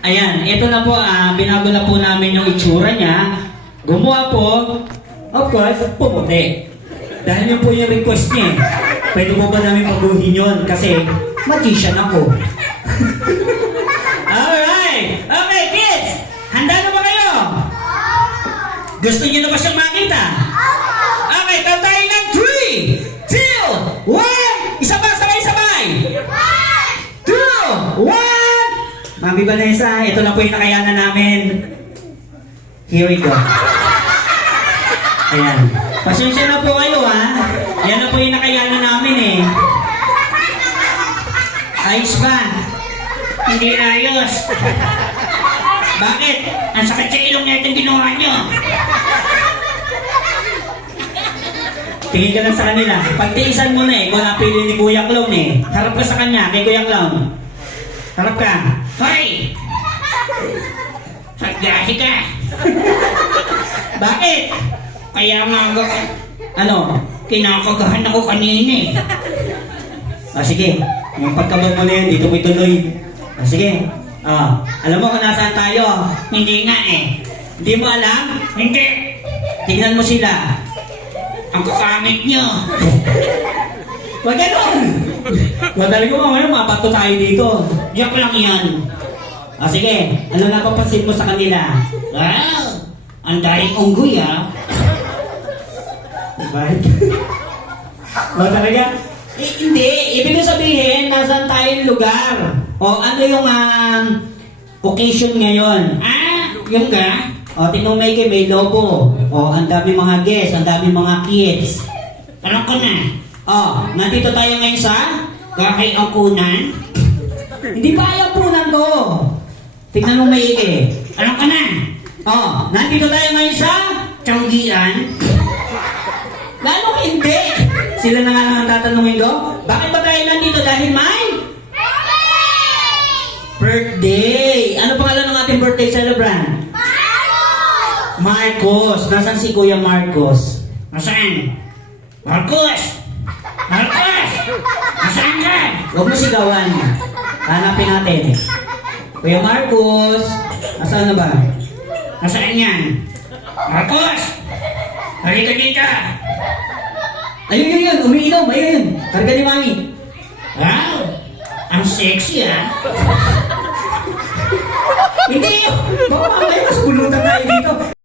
Ayan, ito na po, binago na po namin yung itsura niya. Gumawa po, of course, pumuti. Dahil yun po yung request niya. Pwede mo ba namin paguhin yun? Kasi magician ako. Alright! Okay, kids! Handa na ba kayo? Gusto niyo na ba siyang makita? Okay, tatay ng 3, 2, 1! Isa ba? Sabay-sabay! 2, 1! Mami Vanessa, ito na po yung nakayanan namin. Here we go. Ayan. Pasensya na po kayo, ha? Yan na po yung nakayanan namin, eh. Ayos ba? Hindi ayos. Bakit? Ang sakit sa ilong na itong ginawa nyo. Tingin ka lang sa kanila. Pagtiisan mo na, eh. Kung napili ni Kuya Clown, eh. Harap ka sa kanya, kay Kuya Clown. Harap ka. Hoy! Sagyasi ka! Bakit? Kaya nga ano? Kinakagahan ako kanina, eh. Sige. Yung pagkabag mo na yun, dito ko ituloy. Sige. Alam mo kung nasaan tayo? Hindi nga, eh. Hindi mo alam? Hindi. Tignan mo sila. Ang kakamit nyo. Wag ganun! Madali ko mamaya, mapato tayo dito. Joke lang yan. Sige, ano napapansin mo sa kanila? Well, ang daing unggoy, Bakit? Talaga? Hindi. Ibig sabihin, nasaan tayong lugar? O ano yung occasion ngayon? Yung ga? O, tinumay kayo, may lobo. O, ang dami mga guests, ang dami mga kids. Alam ko na. Nandito tayo ngayon sa Kakay-Angkunan. Hindi pa ayampunan to. Tignan mo maigi. Alam ka na. Nandito tayo ngayon sa Tiyanggian. Lalo hindi. Sila na nga lang ang tatanungin ko. Bakit ba tayo nandito? Dahil may birthday. Ano pangalan ng ating birthday celebrant? Marcos. Nasaan si Kuya Marcos? Nasaan? Marcos! Marcos! Nasaan ka? Huwag mo sigawan. Hanapin natin. Kuya Marcos! Nasaan na ba? Nasaan yan? Marcos! Halika dito! Ayun! Umiinom! Ayun! Karga ni Mami! Wow! Ang sexy, Hindi! Baka mamaya mas pulutan tayo dito.